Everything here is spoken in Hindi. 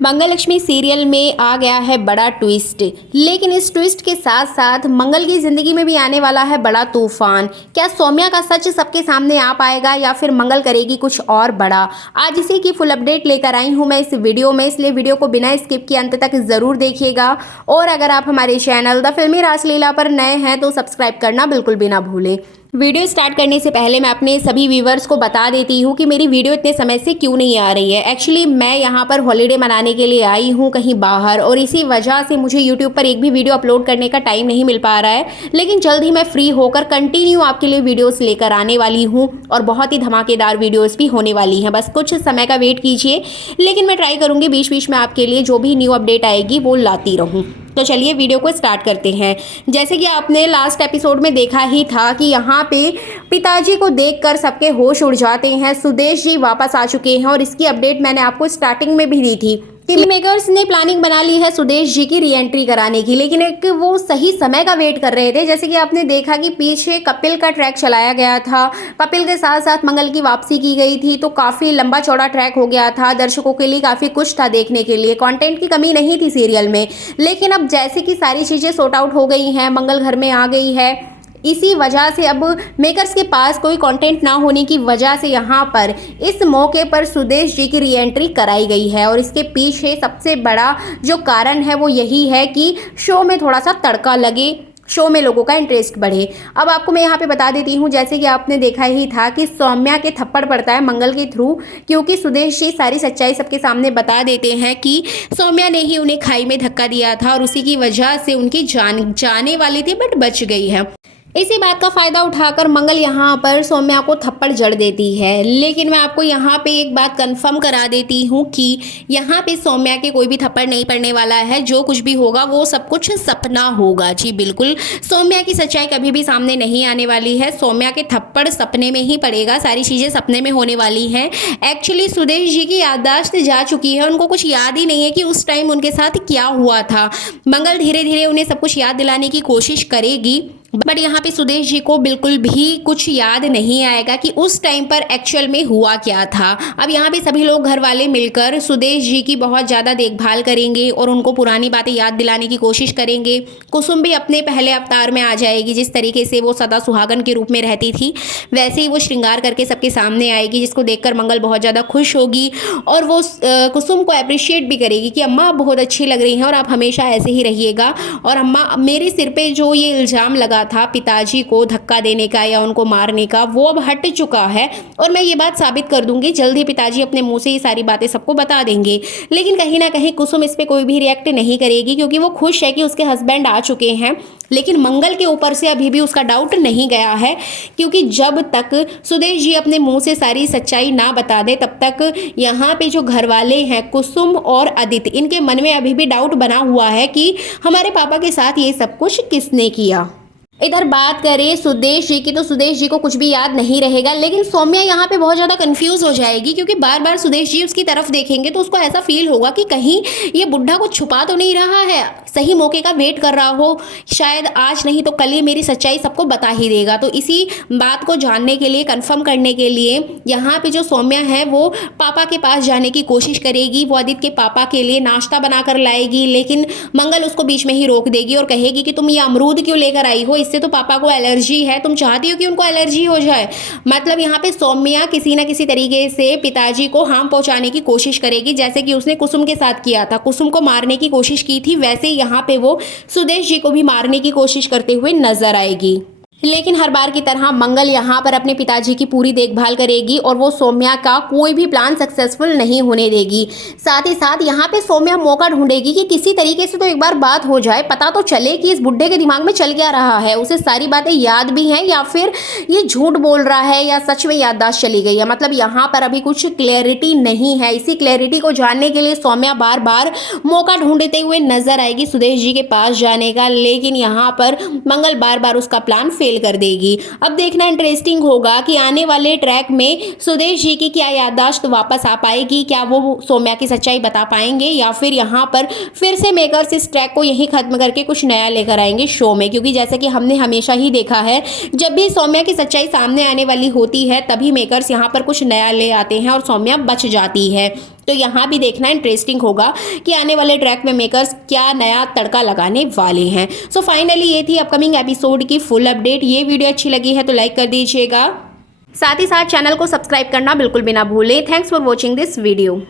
मंगलक्ष्मी सीरियल में आ गया है बड़ा ट्विस्ट। लेकिन इस ट्विस्ट के साथ साथ मंगल की जिंदगी में भी आने वाला है बड़ा तूफान। क्या सौम्या का सच सबके सामने आ पाएगा या फिर मंगल करेगी कुछ और बड़ा? आज इसी की फुल अपडेट लेकर आई हूं मैं इस वीडियो में, इसलिए वीडियो को बिना स्किप किए अंत तक जरूर देखिएगा। और अगर आप हमारे चैनल द फिल्मी रासलीला पर नए हैं तो सब्सक्राइब करना बिल्कुल भी ना भूलें। वीडियो स्टार्ट करने से पहले मैं अपने सभी व्यूवर्स को बता देती हूँ कि मेरी वीडियो इतने समय से क्यों नहीं आ रही है। एक्चुअली मैं यहाँ पर हॉलीडे मनाने के लिए आई हूँ कहीं बाहर, और इसी वजह से मुझे यूट्यूब पर एक भी वीडियो अपलोड करने का टाइम नहीं मिल पा रहा है। लेकिन जल्द ही मैं फ्री होकर कंटिन्यू आपके लिए वीडियोस लेकर आने वाली हूँ, और बहुत ही धमाकेदार वीडियोस भी होने वाली हैं। बस कुछ समय का वेट कीजिए, लेकिन मैं ट्राई करूँगी बीच बीच में आपके लिए जो भी न्यू अपडेट आएगी वो लाती रहूँ। तो चलिए वीडियो को स्टार्ट करते हैं। जैसे कि आपने लास्ट एपिसोड में देखा ही था कि यहाँ पे पिताजी को देखकर सबके होश उड़ जाते हैं। सुदेश जी वापस आ चुके हैं, और इसकी अपडेट मैंने आपको स्टार्टिंग में भी दी थी कि मेकर्स ने प्लानिंग बना ली है सुदेश जी की रीएंट्री कराने की, लेकिन एक वो सही समय का वेट कर रहे थे। जैसे कि आपने देखा कि पीछे कपिल का ट्रैक चलाया गया था, कपिल के साथ साथ मंगल की वापसी की गई थी, तो काफ़ी लंबा चौड़ा ट्रैक हो गया था। दर्शकों के लिए काफ़ी कुछ था देखने के लिए, कंटेंट की कमी नहीं थी सीरियल में। लेकिन अब जैसे कि सारी चीज़ें सॉर्ट आउट हो गई हैं, मंगल घर में आ गई है, इसी वजह से अब मेकर्स के पास कोई कंटेंट ना होने की वजह से यहाँ पर इस मौके पर सुदेश जी की रीएंट्री कराई गई है। और इसके पीछे सबसे बड़ा जो कारण है वो यही है कि शो में थोड़ा सा तड़का लगे, शो में लोगों का इंटरेस्ट बढ़े। अब आपको मैं यहाँ पे बता देती हूँ, जैसे कि आपने देखा ही था कि सौम्या के थप्पड़ पड़ता है मंगल के थ्रू, क्योंकि सुदेश जी सारी सच्चाई सबके सामने बता देते हैं कि सौम्या ने ही उन्हें खाई में धक्का दिया था, और उसी की वजह से उनकी जान जाने वाली थी बट बच गई है। इसी बात का फ़ायदा उठाकर मंगल यहाँ पर सौम्या को थप्पड़ जड़ देती है। लेकिन मैं आपको यहाँ पे एक बात कंफर्म करा देती हूँ कि यहाँ पे सौम्या के कोई भी थप्पड़ नहीं पड़ने वाला है। जो कुछ भी होगा वो सब कुछ सपना होगा। जी बिल्कुल, सौम्या की सच्चाई कभी भी सामने नहीं आने वाली है। सौम्या के थप्पड़ सपने में ही पड़ेगा, सारी चीज़ें सपने में होने वाली हैं। एक्चुअली सुदेश जी की याददाश्त जा चुकी है, उनको कुछ याद ही नहीं है कि उस टाइम उनके साथ क्या हुआ था। मंगल धीरे धीरे उन्हें सब कुछ याद दिलाने की कोशिश करेगी, बट यहाँ पे सुदेश जी को बिल्कुल भी कुछ याद नहीं आएगा कि उस टाइम पर एक्चुअल में हुआ क्या था। अब यहाँ पे सभी लोग घर वाले मिलकर सुदेश जी की बहुत ज़्यादा देखभाल करेंगे और उनको पुरानी बातें याद दिलाने की कोशिश करेंगे। कुसुम भी अपने पहले अवतार में आ जाएगी, जिस तरीके से वो सदा सुहागन के रूप में रहती थी वैसे ही वो श्रृंगार करके सबके सामने आएगी, जिसको देखकर मंगल बहुत ज़्यादा खुश होगी। और वो कुसुम को अप्रिशिएट भी करेगी कि अम्मा आप बहुत अच्छी लग रही हैं और आप हमेशा ऐसे ही रहिएगा। और अम्मा, मेरे सिर पर जो ये इल्ज़ाम लगा था पिताजी को धक्का देने का या उनको मारने का, वो अब हट चुका है, और मैं ये बात साबित कर दूंगी। जल्द ही पिताजी अपने मुंह से ये सारी बातें सबको बता देंगे। लेकिन कहीं ना कहीं कुसुम इस पे कोई भी रिएक्ट नहीं करेगी, क्योंकि वो खुश है कि उसके हस्बैंड आ चुके हैं। लेकिन मंगल के ऊपर से अभी भी उसका डाउट नहीं गया है, क्योंकि जब तक सुदेश जी अपने मुंह से सारी सच्चाई ना बता दे तब तक यहाँ पे जो घर वाले हैं कुसुम और आदित्य, इनके मन में अभी भी डाउट बना हुआ है कि हमारे पापा के साथ ये सब कुछ किसने किया। इधर बात करें सुदेश जी की, तो सुदेश जी को कुछ भी याद नहीं रहेगा। लेकिन सौम्या यहाँ पे बहुत ज़्यादा कंफ्यूज हो जाएगी, क्योंकि बार बार सुदेश जी उसकी तरफ देखेंगे तो उसको ऐसा फील होगा कि कहीं ये बुढ़ा कुछ छुपा तो नहीं रहा है, सही मौके का वेट कर रहा हो, शायद आज नहीं तो कल ये मेरी सच्चाई सबको बता ही देगा। तो इसी बात को जानने के लिए, कंफर्म करने के लिए यहाँ पे जो सौम्या है वो पापा के पास जाने की कोशिश करेगी। वो आदित्य के पापा के लिए नाश्ता बना कर लाएगी, लेकिन मंगल उसको बीच में ही रोक देगी और कहेगी कि तुम ये अमरूद क्यों लेकर आई हो, इससे तो पापा को एलर्जी है, तुम चाहती हो कि उनको एलर्जी हो जाए। मतलब यहाँ पे सौम्या किसी ना किसी तरीके से पिताजी को हार्म पहुंचाने की कोशिश करेगी, जैसे कि उसने कुसुम के साथ किया था। कुसुम को मारने की कोशिश की थी, वैसे यहाँ पे वो सुदेश जी को भी मारने की कोशिश करते हुए नजर आएगी। लेकिन हर बार की तरह मंगल यहाँ पर अपने पिताजी की पूरी देखभाल करेगी, और वो सौम्या का कोई भी प्लान सक्सेसफुल नहीं होने देगी। साथ ही साथ यहाँ पे सौम्या मौका ढूंढेगी कि किसी तरीके से तो एक बार बात हो जाए, पता तो चले कि इस बुढ़े के दिमाग में चल क्या रहा है, उसे सारी बातें याद भी हैं या फिर ये झूठ बोल रहा है या सच में याददाश्त चली गई है। मतलब यहाँ पर अभी कुछ क्लैरिटी नहीं है। इसी क्लैरिटी को जानने के लिए सौम्या बार बार मौका ढूंढते हुए नजर आएगी सुदेश जी के पास जाने का, लेकिन यहाँ पर मंगल बार बार उसका प्लान फेल कर देगी। अब देखना इंटरेस्टिंग होगा कि आने वाले ट्रैक में सुदेश जी की क्या याददाश्त वापस आ पाएगी, क्या वो सौम्या की सच्चाई बता पाएंगे, या फिर यहाँ पर फिर से मेकर्स इस ट्रैक को यहीं खत्म करके कुछ नया लेकर आएंगे शो में। क्योंकि जैसे कि हमने हमेशा ही देखा है, जब भी सौम्या की सच्चाई सामने आने वाली होती है तभी मेकर्स यहाँ पर कुछ नया ले आते हैं और सौम्या बच जाती है। तो यहाँ भी देखना इंटरेस्टिंग होगा कि आने वाले ट्रैक में मेकर्स क्या नया तड़का लगाने वाले हैं। सो फाइनली ये थी अपकमिंग एपिसोड की फुल अपडेट। ये वीडियो अच्छी लगी है तो लाइक कर दीजिएगा, साथ ही साथ चैनल को सब्सक्राइब करना बिल्कुल भी ना भूलें। Thanks for watching this video.